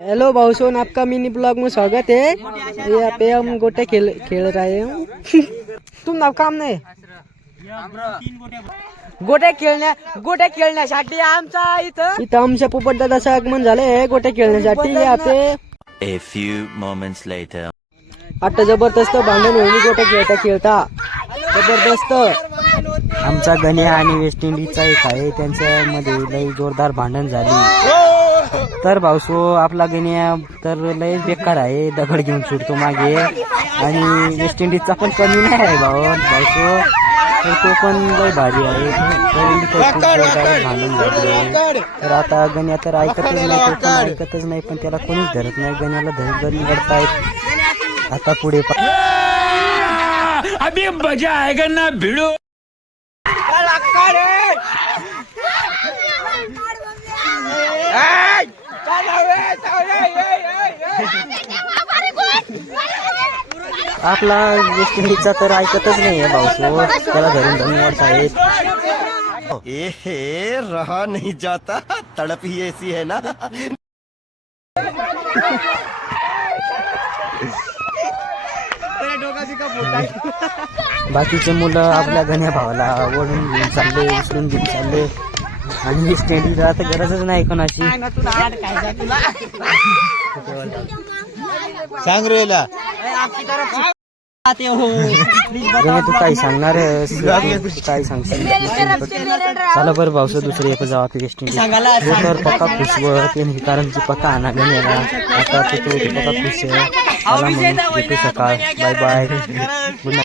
Hello भाऊ सोन आपका मिनी ब्लॉग में स्वागत है। यहाँ पे हम गोटे खेल खेल रहे हैं। तुम नाव काम नाही? गोटे खेळण्या गोटे खेळण्यासाठी आमचा इथं इथं आमच्या पोपटदादाचं आगमन झालंय गोटे खेळण्यासाठी यहाँ पे A few moments later. आता जबरदस्त भांडण होईल गोटे खेळता खेळता जबरदस्त. आमचा गण्या आणि वेस्ट इंडिजचा एक आहे त्यांच्यामध्ये लई जोरदार भांडण झाली. तर भाऊसो आपला गण्या तर लय बेकार आहे दगड घेऊन सुटतो मागे. आणि वेस्ट इंडिजचा पण कमी नाही आहे भाऊ. भाऊसो तर तो पण लय भारी आहे. भांडण झाले आहे तर आता गण्या तर ऐकतच नाही तो पण ऐकतच नाही पण त्याला कोणीच धरत नाही. गण्याला धरून धरून निवडतायत आता पुढे पा- आपला इंडिजचा तर ऐकतच नाही आहे भाऊसो. त्याला धरून धरून निवडतायत एहे रहा नहीं जाता. तड़प ही ऐसी है ना. बाकीचे मुलं आपल्या घण्या भावाला ओढून घेऊन चालले उचलून घेऊन चालले. आणि इंडिजला तर गरजच नाही कोणाची. सांग रेला. गण्या तू काय सांगणार? तू काय सांगशील? चला बरं भाऊसं दुसरे एक जावा इंडिज हो तर पक्का खुश व ते कारण की पक्का आणा गण्याला आता तो तो पक्का खुश आहे. सकाळ. Bye bye